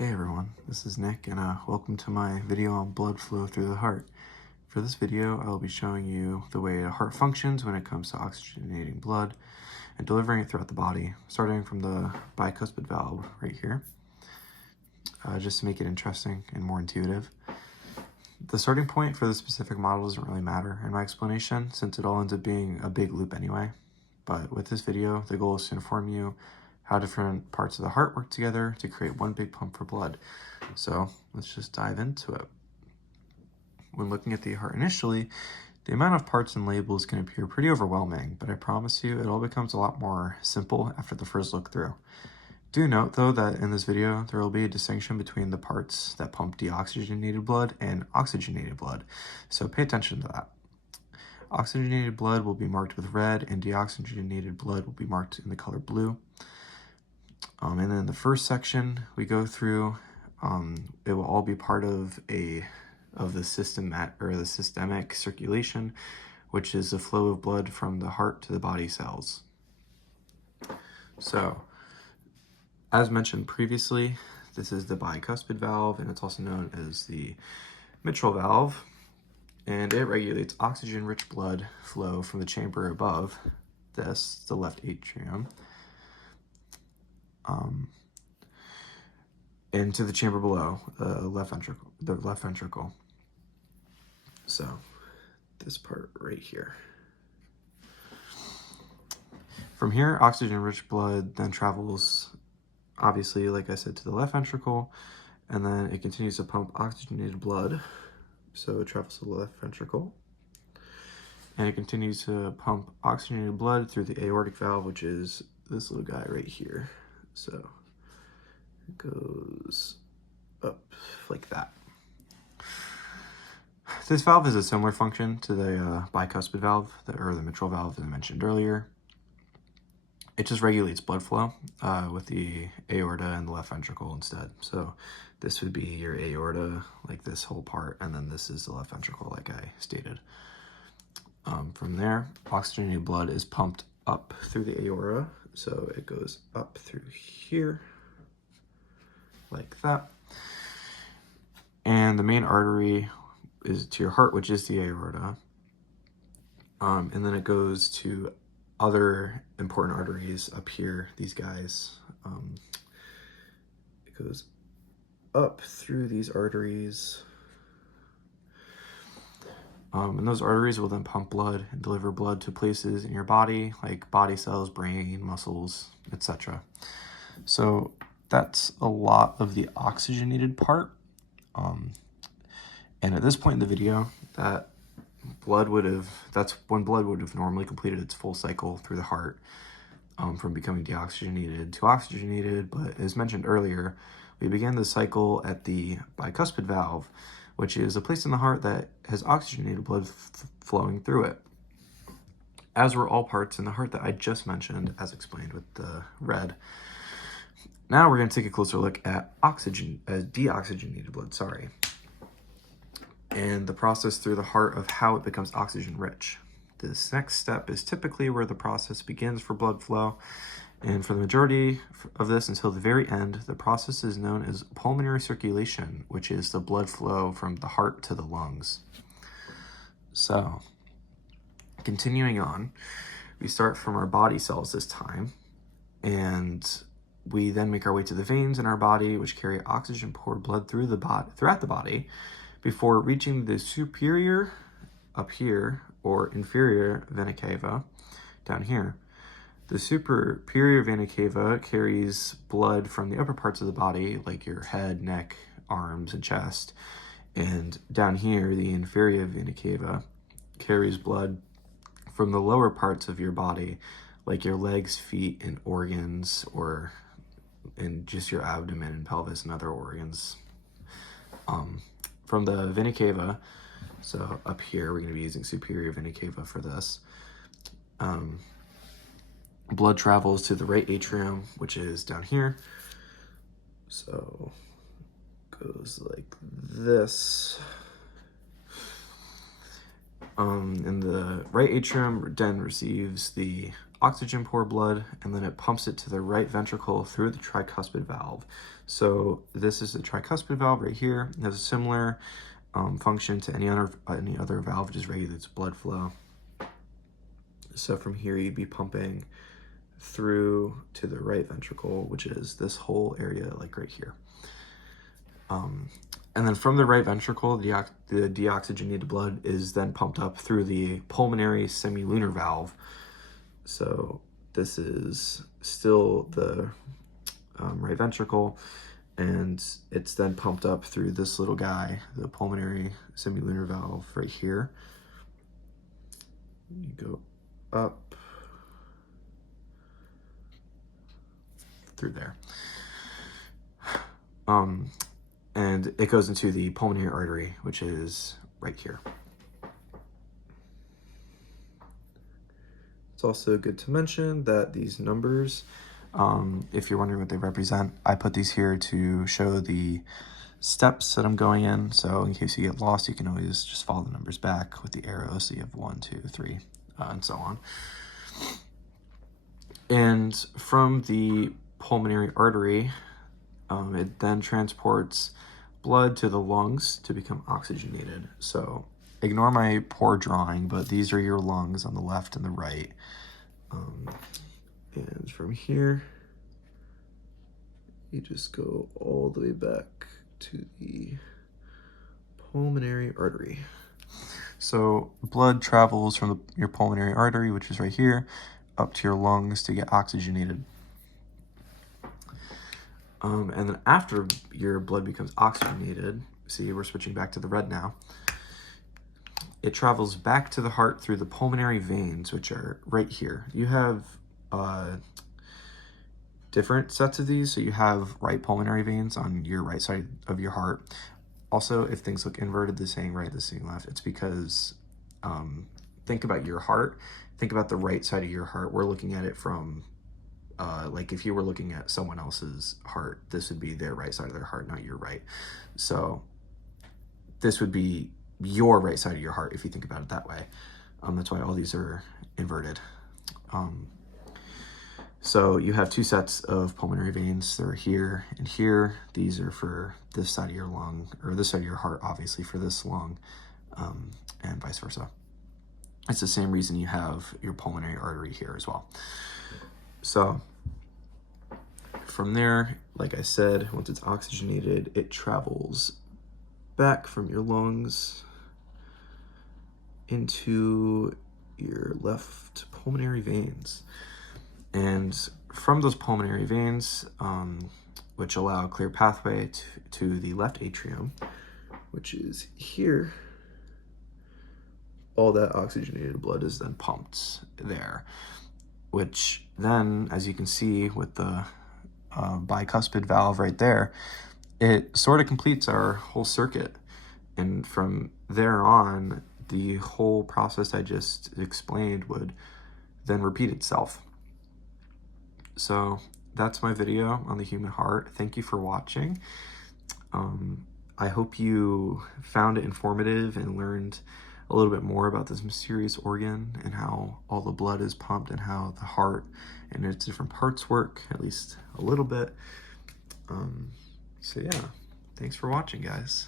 Hey everyone, this is Nick and welcome to my video on blood flow through the heart. For this video, I will be showing you the way a heart functions when it comes to oxygenating blood and delivering it throughout the body, starting from the bicuspid valve right here, just to make it interesting and more intuitive. The starting point for the specific model doesn't really matter in my explanation since it all ends up being a big loop anyway. But with this video, the goal is to inform you how different parts of the heart work together to create one big pump for blood. So let's just dive into it. When looking at the heart initially, the amount of parts and labels can appear pretty overwhelming, but I promise you it all becomes a lot more simple after the first look through. Do note though that in this video, there will be a distinction between the parts that pump deoxygenated blood and oxygenated blood, so pay attention to that. Oxygenated blood will be marked with red and deoxygenated blood will be marked in the color blue. And then the first section we go through, it will all be part of the systemic circulation, which is the flow of blood from the heart to the body cells. So, as mentioned previously, this is the bicuspid valve, and it's also known as the mitral valve, and it regulates oxygen-rich blood flow from the chamber above this, the left atrium, into the chamber below, the left ventricle. So this part right here. From here, oxygen-rich blood then travels, obviously, like I said, to the left ventricle, and then it continues to pump oxygenated blood. So it travels to the left ventricle, and it continues to pump oxygenated blood through the aortic valve, which is this little guy right here. So it goes up like that. This valve has a similar function to the bicuspid valve, or the mitral valve that I mentioned earlier. It just regulates blood flow with the aorta and the left ventricle instead. So this would be your aorta, like this whole part, and then this is the left ventricle, like I stated. From there, oxygenated blood is pumped up through the aorta, so it goes up through here, like that. And the main artery is to your heart, which is the aorta. And then it goes to other important arteries up here, these guys. It goes up through these arteries. And those arteries will then pump blood and deliver blood to places in your body, like body cells, brain, muscles, etc. So that's a lot of the oxygenated part. And at this point in the video, that's when blood would have normally completed its full cycle through the heart, from becoming deoxygenated to oxygenated. But as mentioned earlier, we began the cycle at the bicuspid valve, which is a place in the heart that has oxygenated blood flowing through it, as were all parts in the heart that I just mentioned, as explained with the red. Now we're going to take a closer look at deoxygenated blood, and the process through the heart of how it becomes oxygen rich. This next step is typically where the process begins for blood flow, and for the majority of this until the very end, the process is known as pulmonary circulation, which is the blood flow from the heart to the lungs. So, continuing on, we start from our body cells this time, and we then make our way to the veins in our body, which carry oxygen-poor blood throughout the body, before reaching the superior, up here, or inferior vena cava, down here. The superior vena cava carries blood from the upper parts of the body, like your head, neck, arms, and chest. And down here, the inferior vena cava carries blood from the lower parts of your body, like your legs, feet, and organs, or in just your abdomen and pelvis and other organs. From the vena cava, so up here, we're going to be using superior vena cava for this. Blood travels to the right atrium, which is down here. So goes like this. And the right atrium then receives the oxygen poor blood, and then it pumps it to the right ventricle through the tricuspid valve. So this is the tricuspid valve right here. It has a similar function to any other valve, which just regulates blood flow. So from here, you'd be pumping through to the right ventricle, which is this whole area, like right here. And then from the right ventricle, the deoxygenated blood is then pumped up through the pulmonary semilunar valve. So this is still the right ventricle, and it's then pumped up through this little guy, the pulmonary semilunar valve right here. You go up through there. And it goes into the pulmonary artery, which is right here. It's also good to mention that these numbers, if you're wondering what they represent, I put these here to show the steps that I'm going in. So in case you get lost, you can always just follow the numbers back with the arrow. So you have 1, 2, 3, and so on. And from the pulmonary artery, it then transports blood to the lungs to become oxygenated. So ignore my poor drawing, but these are your lungs on the left and the right. And from here, you just go all the way back to the pulmonary artery. So blood travels from your pulmonary artery, which is right here, up to your lungs to get oxygenated. And then after your blood becomes oxygenated, see, we're switching back to the red now, it travels back to the heart through the pulmonary veins, which are right here. You have different sets of these. So you have right pulmonary veins on your right side of your heart. Also, if things look inverted, this saying right, this saying left, it's because think about your heart. Think about the right side of your heart. We're looking at it from like if you were looking at someone else's heart, this would be their right side of their heart, not your right. So this would be your right side of your heart if you think about it that way. That's why all these are inverted. So you have two sets of pulmonary veins. They're here and here. These are for this side of your lung, or this side of your heart, obviously, for this lung, and vice versa. It's the same reason you have your pulmonary artery here as well. So from there, like I said, once it's oxygenated, it travels back from your lungs into your left pulmonary veins. And from those pulmonary veins, which allow a clear pathway to the left atrium, which is here, all that oxygenated blood is then pumped there, which then, as you can see with the bicuspid valve right there, it sort of completes our whole circuit. And from there on, the whole process I just explained would then repeat itself. So that's my video on the human heart. Thank you for watching. I hope you found it informative and learned a little bit more about this mysterious organ and how all the blood is pumped and how the heart and its different parts work, at least a little bit. So yeah, thanks for watching, guys.